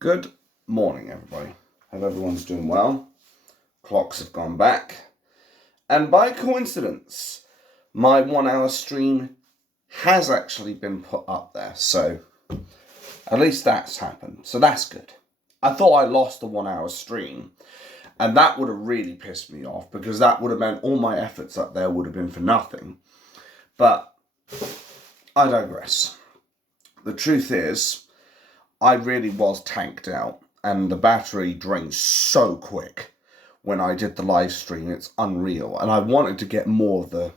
Good morning, everybody. Hope everyone's doing well. Clocks have gone back. And by coincidence, my 1 hour stream has actually been put up there. So at least that's happened. So that's good. I thought I lost the 1 hour stream. And that would have really pissed me off, because that would have meant all my efforts up there would have been for nothing. But I digress. The truth is, I really was tanked out, and the battery drained so quick when I did the live stream. It's unreal, and I wanted to get more of the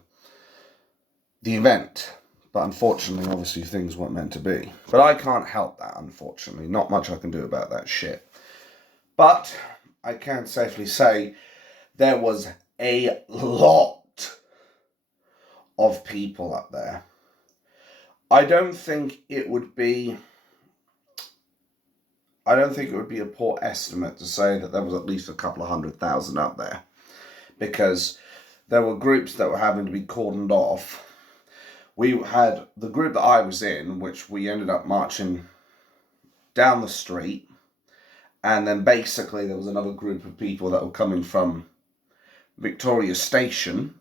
event, but unfortunately, obviously, things weren't meant to be. But I can't help that, unfortunately. Not much I can do about that shit. But I can safely say there was a lot of people up there. I don't think it would be a poor estimate to say that there was at least a couple of 100,000 up there, because there were groups that were having to be cordoned off. We had the group that I was in, which we ended up marching down the street, and then basically there was another group of people that were coming from Victoria Station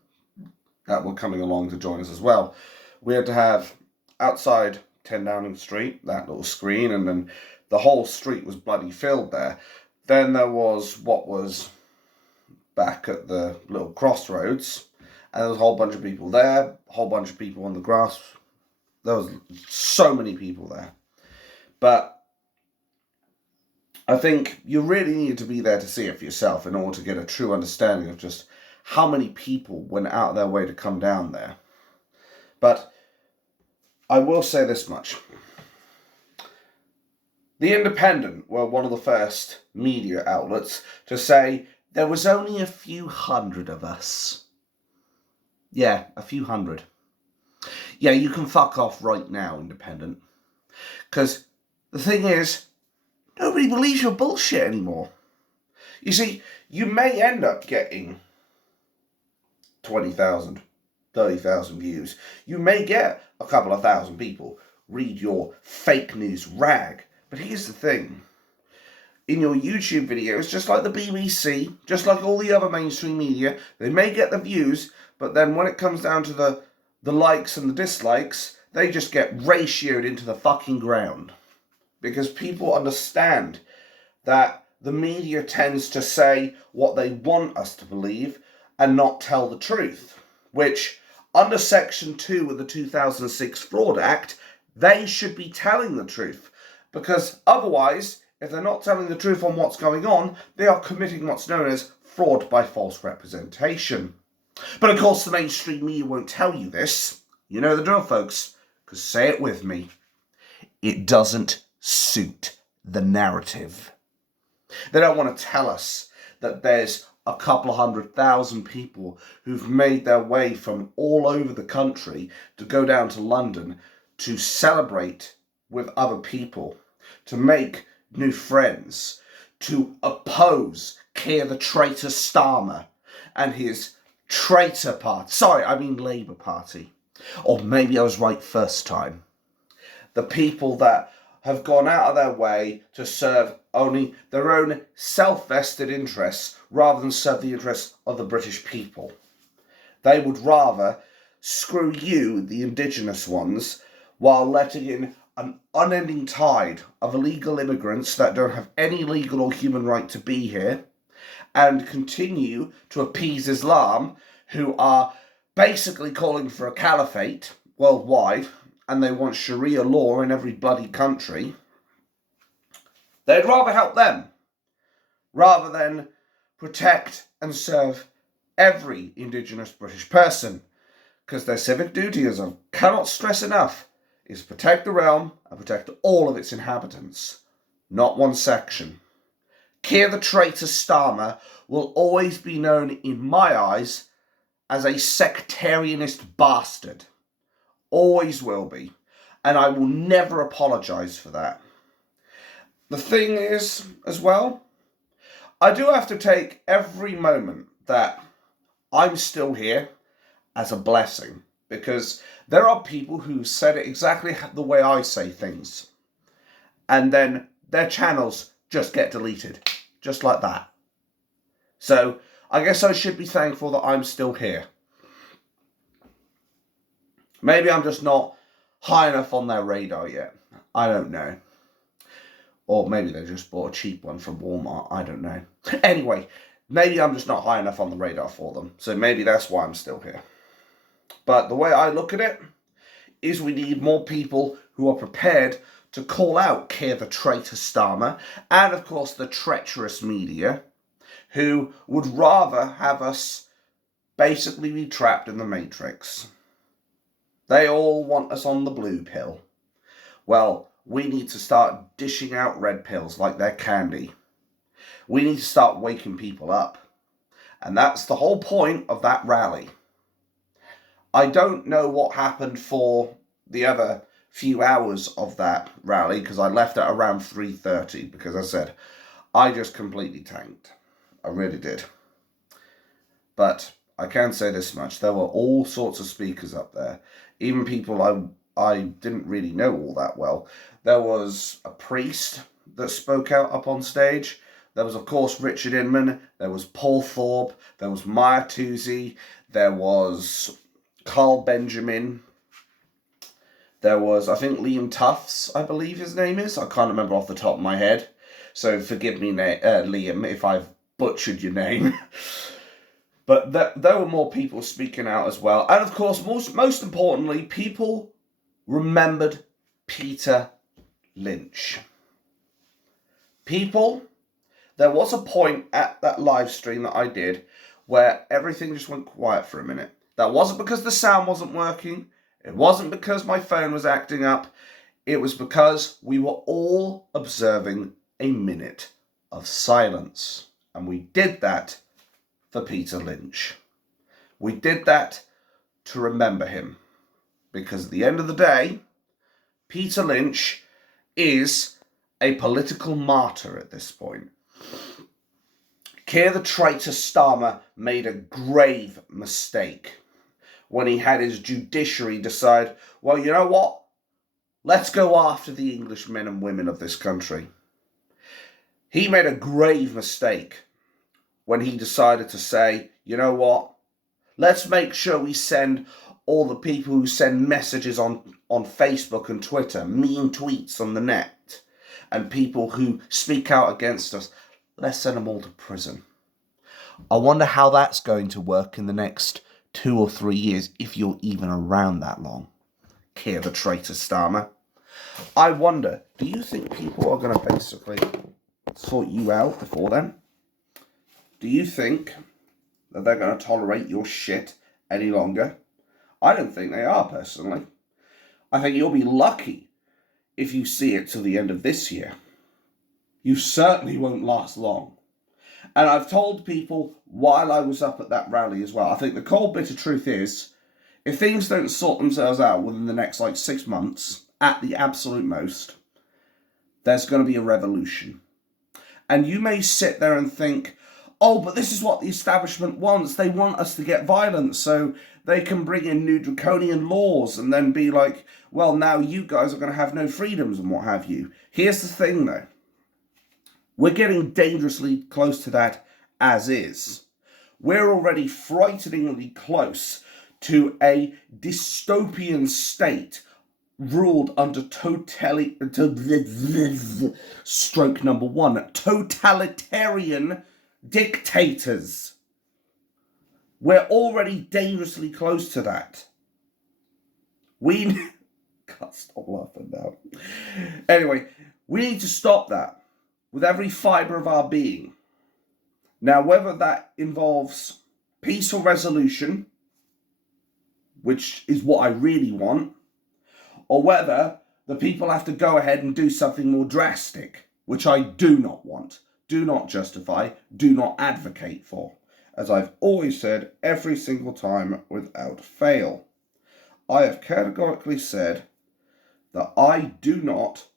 that were coming along to join us as well. We had to have outside 10 Downing Street, that little screen, and then the whole street was bloody filled there. Then there was what was back at the little crossroads, and there was a whole bunch of people there, a whole bunch of people on the grass. There was so many people there. But I think you really need to be there to see it for yourself in order to get a true understanding of just how many people went out of their way to come down there. But I will say this much. The Independent were one of the first media outlets to say there was only a few hundred of us. Yeah, a few hundred. Yeah, you can fuck off right now, Independent. Because the thing is, nobody believes your bullshit anymore. You see, you may end up getting 20,000, 30,000 views. You may get a couple of thousand people read your fake news rag. But here's the thing. In your YouTube videos, just like the BBC, just like all the other mainstream media, they may get the views, but then when it comes down to the likes and the dislikes, they just get ratioed into the fucking ground. Because people understand that the media tends to say what they want us to believe and not tell the truth. Which, under Section 2 of the 2006 Fraud Act, they should be telling the truth. Because otherwise, if they're not telling the truth on what's going on, they are committing what's known as fraud by false representation. But of course, the mainstream media won't tell you this. You know the drill, folks, because say it with me. It doesn't suit the narrative. They don't want to tell us that there's a couple of 100,000 people who've made their way from all over the country to go down to London to celebrate with other people, to make new friends, to oppose Keir the Traitor Starmer and his traitor party. Sorry, I mean Labour Party. Or maybe I was right first time. The people that have gone out of their way to serve only their own self-vested interests rather than serve the interests of the British people. They would rather screw you, the indigenous ones, while letting in an unending tide of illegal immigrants that don't have any legal or human right to be here, and continue to appease Islam, who are basically calling for a caliphate worldwide, and they want Sharia law in every bloody country. They'd rather help them, rather than protect and serve every indigenous British person, because their civic duty, as I cannot stress enough, is protect the realm and protect all of its inhabitants, not one section. Keir the Traitor Starmer will always be known in my eyes as a sectarianist bastard. Always will be. And I will never apologise for that. The thing is, as well, I do have to take every moment that I'm still here as a blessing. Because there are people who said it exactly the way I say things. And then their channels just get deleted. Just like that. So, I guess I should be thankful that I'm still here. Maybe I'm just not high enough on their radar yet. I don't know. Or maybe they just bought a cheap one from Walmart. I don't know. Anyway, maybe I'm just not high enough on the radar for them. So maybe that's why I'm still here. But the way I look at it is we need more people who are prepared to call out Keir the Traitor Starmer and, of course, the treacherous media who would rather have us basically be trapped in the Matrix. They all want us on the blue pill. Well, we need to start dishing out red pills like they're candy. We need to start waking people up. And that's the whole point of that rally. I don't know what happened for the other few hours of that rally because I left at around 3:30 because I said, I just completely tanked. I really did. But I can say this much. There were all sorts of speakers up there. Even people I didn't really know all that well. There was a priest that spoke out up on stage. There was, of course, Richard Inman. There was Paul Thorpe. There was Maya Toosey. There was Carl Benjamin. There was, I think, Liam Tufts, I believe his name is. I can't remember off the top of my head. So forgive me, Liam, if I've butchered your name. But there were more people speaking out as well. And, of course, most importantly, people remembered Peter Lynch. People, there was a point at that live stream that I did where everything just went quiet for a minute. That wasn't because the sound wasn't working. It wasn't because my phone was acting up. It was because we were all observing a minute of silence. And we did that for Peter Lynch. We did that to remember him. Because at the end of the day, Peter Lynch is a political martyr at this point. Keir the Traitor Starmer made a grave mistake when he had his judiciary decide, well, you know what? Let's go after the English men and women of this country. He made a grave mistake when he decided to say, you know what? Let's make sure we send all the people who send messages on Facebook and Twitter, mean tweets on the net, and people who speak out against us, let's send them all to prison. I wonder how that's going to work in the next 2 or 3 years, if you're even around that long. Keir the Traitor Starmer. I wonder, do you think people are going to basically sort you out before then? Do you think that they're going to tolerate your shit any longer? I don't think they are, personally. I think you'll be lucky if you see it till the end of this year. You certainly won't last long. And I've told people while I was up at that rally as well, I think the cold bitter truth is, if things don't sort themselves out within the next 6 months, at the absolute most, there's going to be a revolution. And you may sit there and think, oh, but this is what the establishment wants. They want us to get violent so they can bring in new draconian laws and then be like, well, now you guys are going to have no freedoms and what have you. Here's the thing, though. We're getting dangerously close to that as is. We're already frighteningly close to a dystopian state ruled under stroke number 1, totalitarian dictators. We're already dangerously close to that. Can't stop laughing now. Anyway, we need to stop that with every fibre of our being. Now, whether that involves peaceful resolution, which is what I really want, or whether the people have to go ahead and do something more drastic, which I do not want, do not justify, do not advocate for. As I've always said every single time without fail. I have categorically said that I do not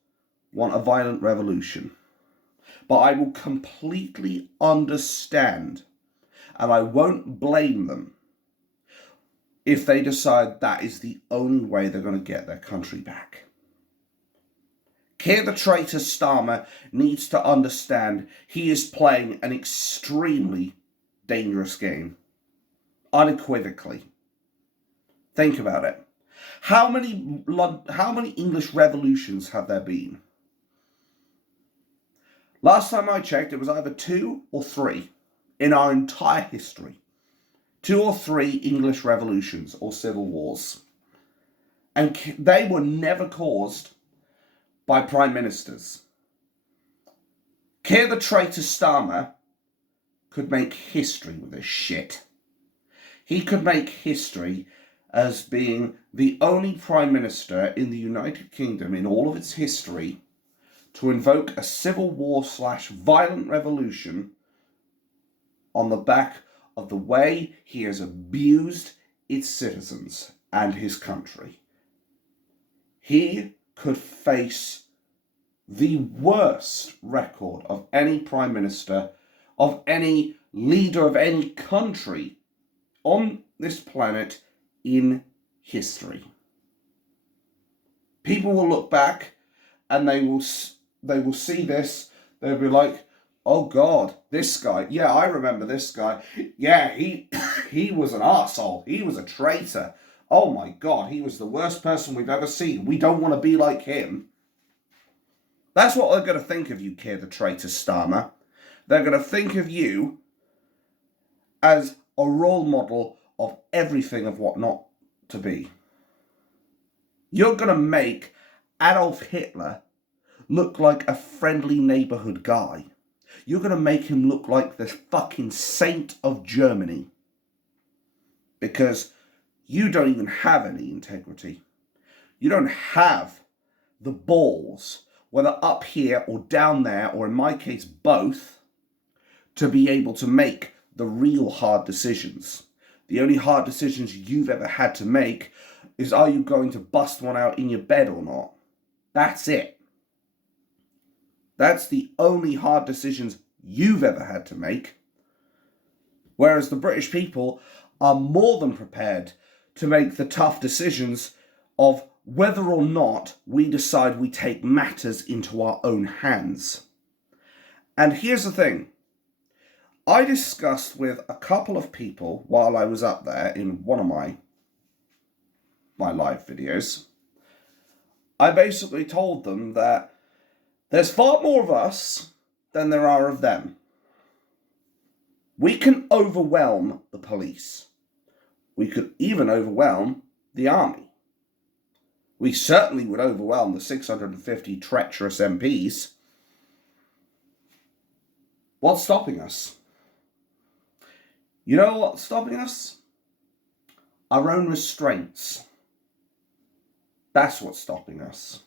want a violent revolution. But I will completely understand, and I won't blame them if they decide that is the only way they're going to get their country back. Keir the Traitor Starmer needs to understand he is playing an extremely dangerous game. Unequivocally. Think about it. How many English revolutions have there been? Last time I checked, it was either 2 or 3 in our entire history. 2 or 3 English revolutions or civil wars. And they were never caused by prime ministers. Keir the Traitor Starmer could make history with this shit. He could make history as being the only prime minister in the United Kingdom in all of its history to invoke a civil war / violent revolution on the back of the way he has abused its citizens and his country. He could face the worst record of any prime minister, of any leader of any country on this planet in history. People will look back and they will see this. They'll be like, oh God, this guy. Yeah, I remember this guy. Yeah, he was an arsehole. He was a traitor. Oh my God, he was the worst person we've ever seen. We don't want to be like him. That's what they're going to think of you, Keir the Traitor Starmer. They're going to think of you as a role model of everything of what not to be. You're going to make Adolf Hitler look like a friendly neighborhood guy. You're going to make him look like the fucking saint of Germany. Because you don't even have any integrity. You don't have the balls, whether up here or down there, or in my case, both, to be able to make the real hard decisions. The only hard decisions you've ever had to make is, are you going to bust one out in your bed or not? That's it. That's the only hard decisions you've ever had to make. Whereas the British people are more than prepared to make the tough decisions of whether or not we decide we take matters into our own hands. And here's the thing. I discussed with a couple of people while I was up there in one of my live videos. I basically told them that there's far more of us than there are of them. We can overwhelm the police. We could even overwhelm the army. We certainly would overwhelm the 650 treacherous MPs. What's stopping us? You know what's stopping us? Our own restraints. That's what's stopping us.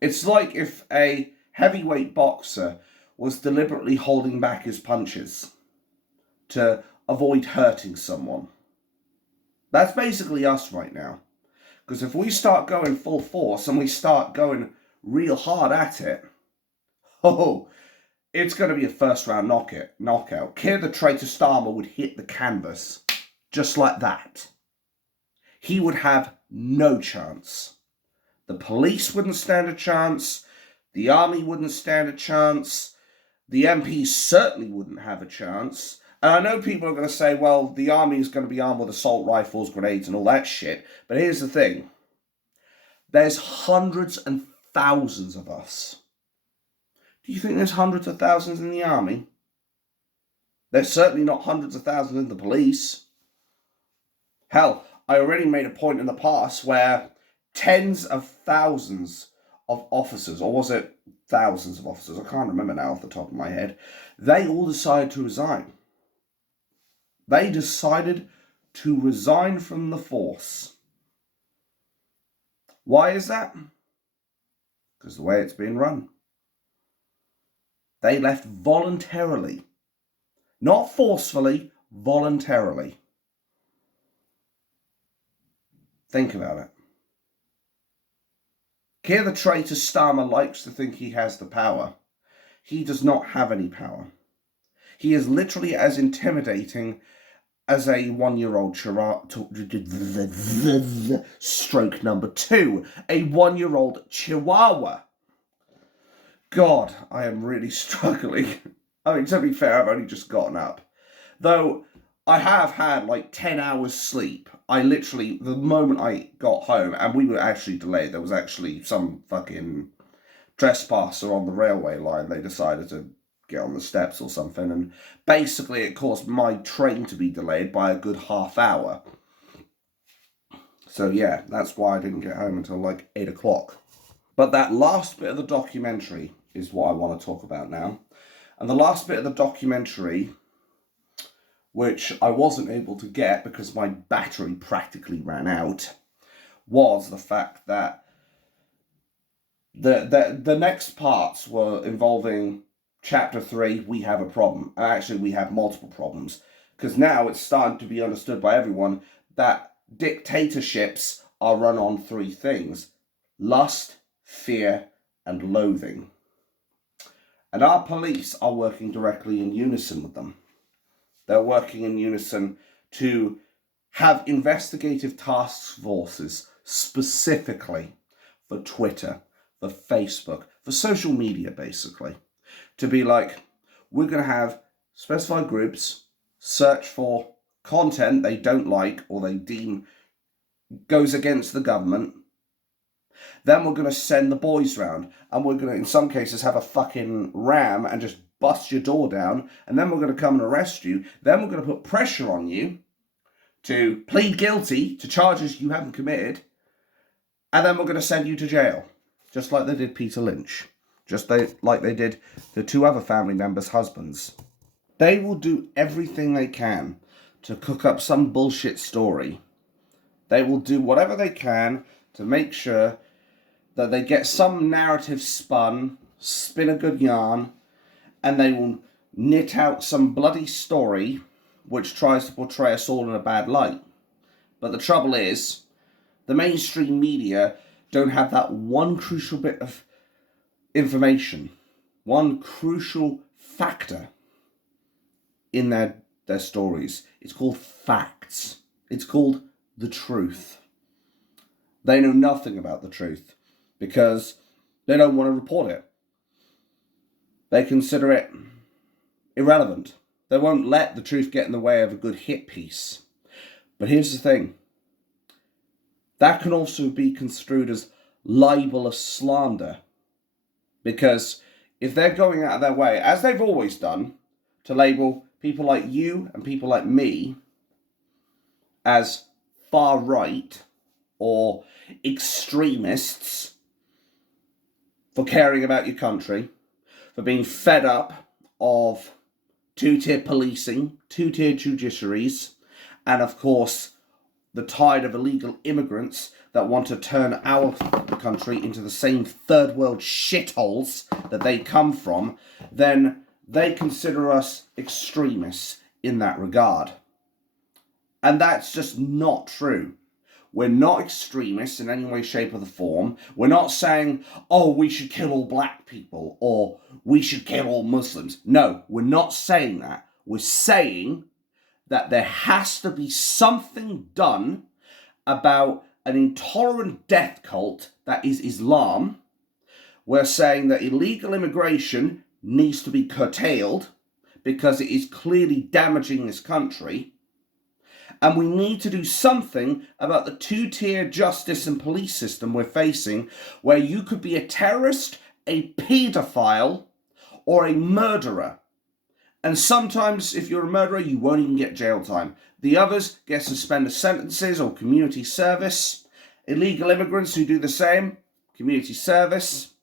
It's like if a heavyweight boxer was deliberately holding back his punches to avoid hurting someone. That's basically us right now. Because if we start going full force and we start going real hard at it, it's going to be a first round knockout. Keir the Traitor Starmer would hit the canvas just like that. He would have no chance. The police wouldn't stand a chance. The army wouldn't stand a chance. The MPs certainly wouldn't have a chance. And I know people are going to say, well, the army is going to be armed with assault rifles, grenades, and all that shit. But here's the thing. There's hundreds and thousands of us. Do you think there's hundreds of thousands in the army? There's certainly not hundreds of thousands in the police. Hell, I already made a point in the past where tens of thousands of officers, or was it thousands of officers? I can't remember now off the top of my head. They all decided to resign. They decided to resign from the force. Why is that? Because the way it's being run. They left voluntarily. Not forcefully, voluntarily. Think about it. Keir the Traitor Starmer likes to think he has the power. He does not have any power. He is literally as intimidating as a 1-year-old stroke number 2, a 1-year-old chihuahua. God, I am really struggling. I mean, to be fair, I've only just gotten up. Though I have had like 10 hours sleep. I literally, the moment I got home, and we were actually delayed, there was actually some fucking trespasser on the railway line. They decided to get on the steps or something, and basically it caused my train to be delayed by a good half hour. So yeah, that's why I didn't get home until like 8 o'clock. But that last bit of the documentary is what I want to talk about now. And the last bit of the documentary, which I wasn't able to get because my battery practically ran out, was the fact that the next parts were involving Chapter 3, we have a problem. Actually, we have multiple problems. Because now it's starting to be understood by everyone that dictatorships are run on 3 things: lust, fear, and loathing. And our police are working directly in unison with them. They're working in unison to have investigative task forces specifically for Twitter, for Facebook, for social media, basically. To be like, we're going to have specified groups search for content they don't like or they deem goes against the government. Then we're going to send the boys round, and we're going to, in some cases, have a fucking ram and just bust your door down, and then we're going to come and arrest you. Then we're going to put pressure on you to plead guilty to charges you haven't committed, and then we're going to send you to jail, just like they did Peter Lynch, like they did the 2 other family members' husbands. They will do everything they can to cook up some bullshit story. They will do whatever they can to make sure that they get some narrative spun, spin a good yarn, and they will knit out some bloody story which tries to portray us all in a bad light. But the trouble is, the mainstream media don't have that one crucial bit of information, one crucial factor in their stories. It's called facts. It's called the truth. They know nothing about the truth because they don't want to report it. They consider it irrelevant. They won't let the truth get in the way of a good hit piece. But here's the thing. That can also be construed as libelous slander. Because if they're going out of their way, as they've always done, to label people like you and people like me as far right or extremists for caring about your country, for being fed up of 2-tier policing, 2-tier judiciaries, and of course the tide of illegal immigrants that want to turn our country into the same third world shitholes that they come from, then they consider us extremists in that regard. And that's just not true. We're not extremists in any way, shape, or the form. We're not saying, oh, we should kill all black people, or we should kill all Muslims. No, we're not saying that. We're saying that there has to be something done about an intolerant death cult that is Islam. We're saying that illegal immigration needs to be curtailed because it is clearly damaging this country. And we need to do something about the 2-tier justice and police system we're facing, where you could be a terrorist, a paedophile, or a murderer. And sometimes, if you're a murderer, you won't even get jail time. The others get suspended sentences or community service. Illegal immigrants who do the same, community service.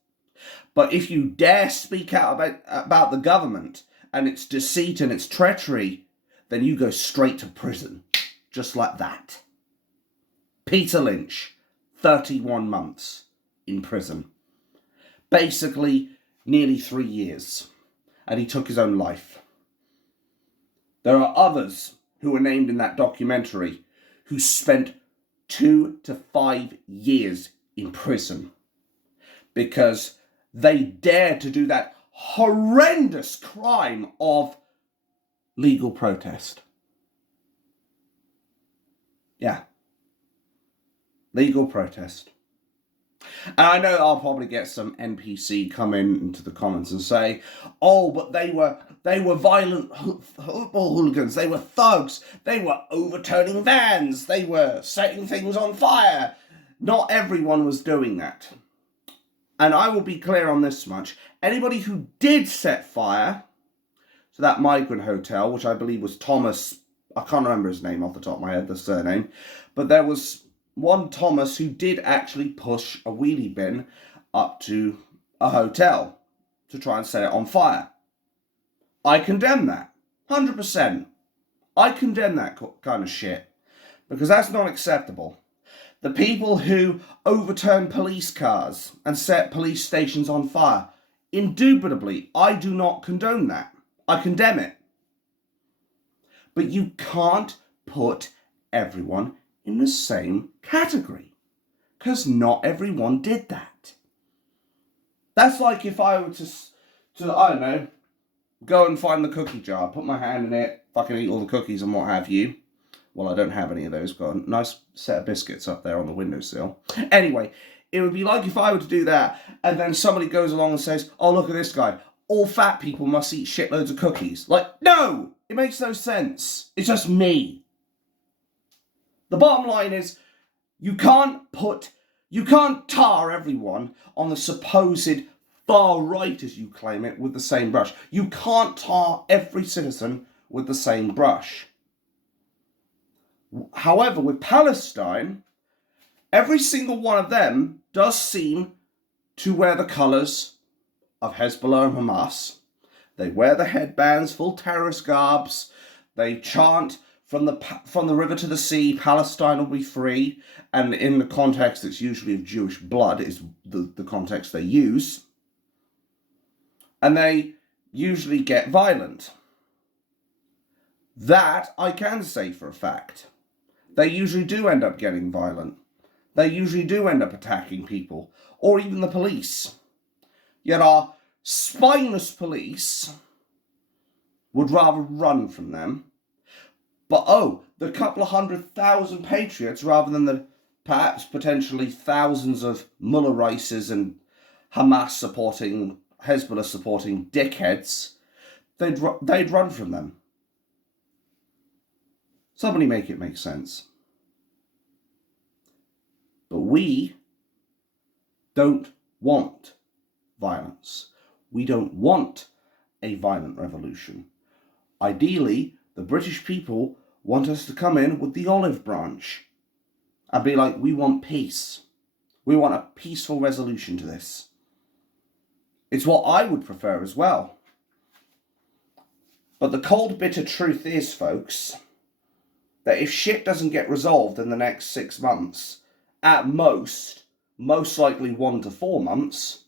But if you dare speak out about the government and its deceit and its treachery, then you go straight to prison. Just like that. Peter Lynch, 31 months in prison. Basically, nearly 3 years. And he took his own life. There are others who were named in that documentary who spent 2 to 5 years in prison because they dared to do that horrendous crime of legal protest. Yeah. Legal protest. And I know I'll probably get some NPC come into the comments and say, oh, but they were violent football hooligans, they were thugs, they were overturning vans, they were setting things on fire. Not everyone was doing that. And I will be clear on this much. Anybody who did set fire to that migrant hotel, which I believe was Thomas, I can't remember his name off the top of my head, the surname, but there was one Thomas who did actually push a wheelie bin up to a hotel to try and set it on fire. I condemn that. 100%. I condemn that kind of shit. Because that's not acceptable. The people who overturn police cars and set police stations on fire, indubitably, I do not condone that. I condemn it. But you can't put everyone in the same category. Because not everyone did that. That's like if I were to, I don't know, go and find the cookie jar, put my hand in it, fucking eat all the cookies and what have you. Well, I don't have any of those. Got a nice set of biscuits up there on the windowsill. Anyway, it would be like if I were to do that and then somebody goes along and says, oh, look at this guy. All fat people must eat shitloads of cookies. Like, no! It makes no sense. It's just me. The bottom line is, you can't tar everyone on the supposed far right, as you claim it, with the same brush. You can't tar every citizen with the same brush. However, with Palestine, every single one of them does seem to wear the colours of Hezbollah and Hamas. They wear the headbands, full terrorist garbs. They chant from the river to the sea, Palestine will be free. And in the context that's usually of Jewish blood is the context they use. And they usually get violent. That I can say for a fact. They usually do end up getting violent. They usually do end up attacking people, or even the police. Yet our spineless police would rather run from them. But the couple of 100,000 patriots, rather than the perhaps potentially thousands of Mullah races and Hamas supporting, Hezbollah supporting dickheads, they'd run from them. Somebody make it make sense. But we don't want violence. We don't want a violent revolution. Ideally, the British people want us to come in with the olive branch and be like, we want peace. We want a peaceful resolution to this. It's what I would prefer as well. But the cold, bitter truth is, folks, that if shit doesn't get resolved in the next 6 months, at most likely 1 to 4 months,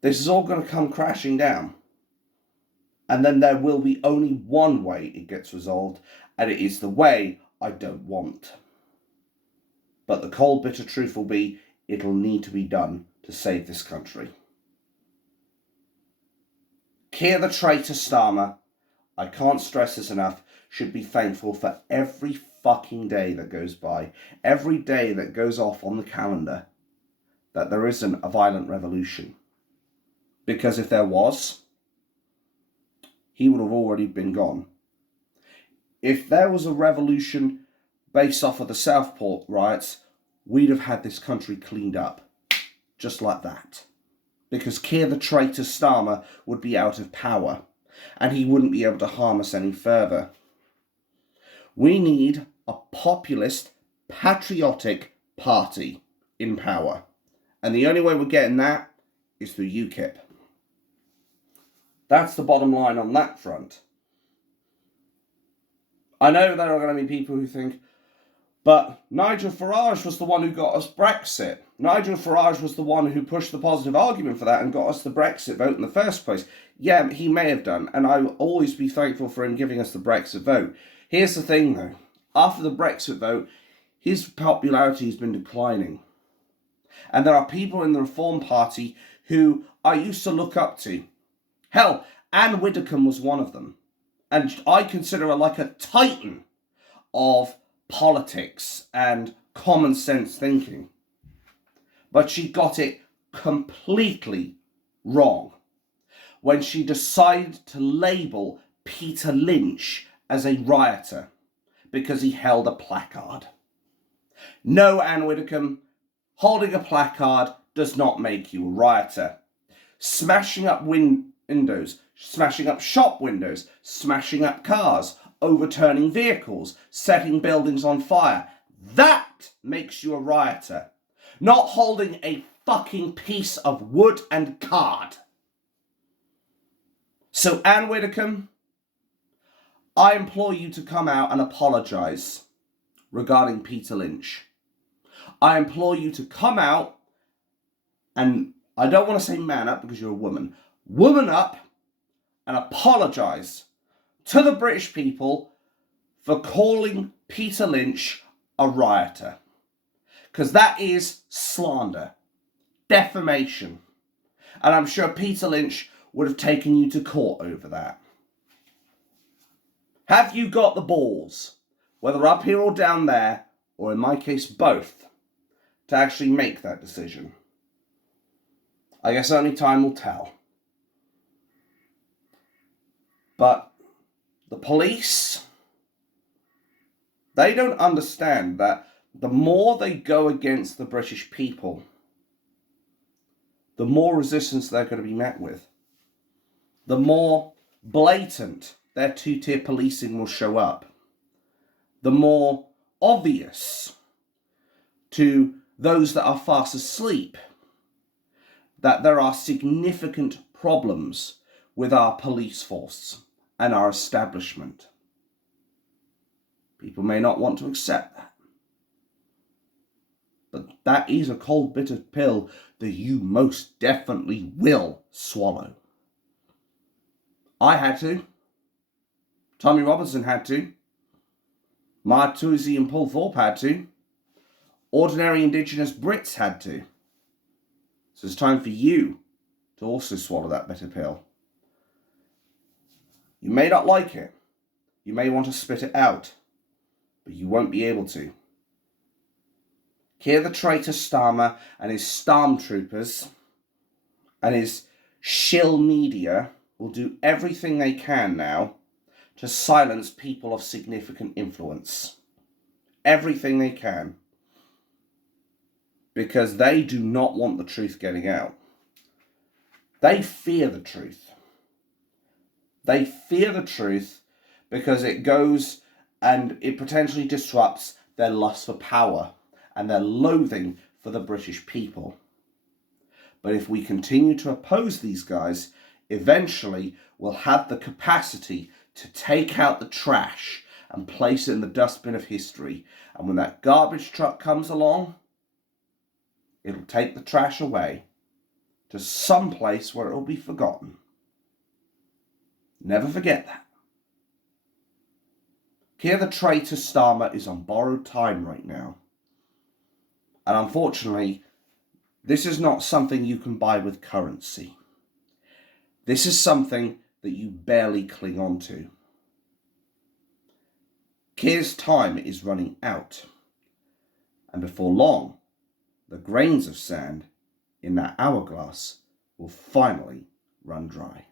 this is all going to come crashing down. And then there will be only one way it gets resolved, and it is the way I don't want. But the cold, bitter truth will be, it'll need to be done to save this country. Keir the Traitor Starmer, I can't stress this enough, should be thankful for every fucking day that goes by, every day that goes off on the calendar, that there isn't a violent revolution. Because if there was, he would have already been gone. If there was a revolution based off of the Southport riots, we'd have had this country cleaned up. Just like that. Because Keir the Traitor Starmer would be out of power, and he wouldn't be able to harm us any further. We need a populist, patriotic party in power. And the only way we're getting that is through UKIP. That's the bottom line on that front. I know there are going to be people who think, but Nigel Farage was the one who got us Brexit. Nigel Farage was the one who pushed the positive argument for that and got us the Brexit vote in the first place. Yeah, he may have done, and I will always be thankful for him giving us the Brexit vote. Here's the thing, though. After the Brexit vote, his popularity has been declining. And there are people in the Reform Party who I used to look up to. Hell, Anne Widdecombe was one of them. And I consider her like a titan of politics and common sense thinking. But she got it completely wrong when she decided to label Peter Lynch as a rioter because he held a placard. No, Anne Widdecombe, holding a placard does not make you a rioter. Smashing up windows, smashing up shop windows, smashing up cars, overturning vehicles, setting buildings on fire, that makes you a rioter. Not holding a fucking piece of wood and card. So, Anne Widdecombe, I implore you to come out and apologise regarding Peter Lynch. I implore you to come out and, I don't want to say man up because you're a woman, woman up and apologise to the British people for calling Peter Lynch a rioter. Because that is slander, defamation. And I'm sure Peter Lynch would have taken you to court over that. Have you got the balls, whether up here or down there, or in my case both, to actually make that decision? I guess only time will tell. But the police, they don't understand that the more they go against the British people, the more resistance they're going to be met with. The more blatant their two-tier policing will show up. The more obvious to those that are fast asleep that there are significant problems with our police force and our establishment. People may not want to accept that. But that is a cold, bitter pill that you most definitely will swallow. I had to. Tommy Robinson had to. Mark Toosey and Paul Thorpe had to. Ordinary indigenous Brits had to. So it's time for you to also swallow that bitter pill. You may not like it. You may want to spit it out. But you won't be able to. Keir the Traitor Starmer and his stormtroopers and his shill media will do everything they can now to silence people of significant influence. Everything they can. Because they do not want the truth getting out. They fear the truth. They fear the truth because it goes and it potentially disrupts their lust for power and their loathing for the British people. But if we continue to oppose these guys, eventually we'll have the capacity to take out the trash and place it in the dustbin of history. And when that garbage truck comes along, it'll take the trash away to some place where it'll be forgotten. Never forget that. Keir the Traitor Starmer is on borrowed time right now. And unfortunately, this is not something you can buy with currency. This is something that you barely cling on to. Keir's time is running out. And before long, the grains of sand in that hourglass will finally run dry.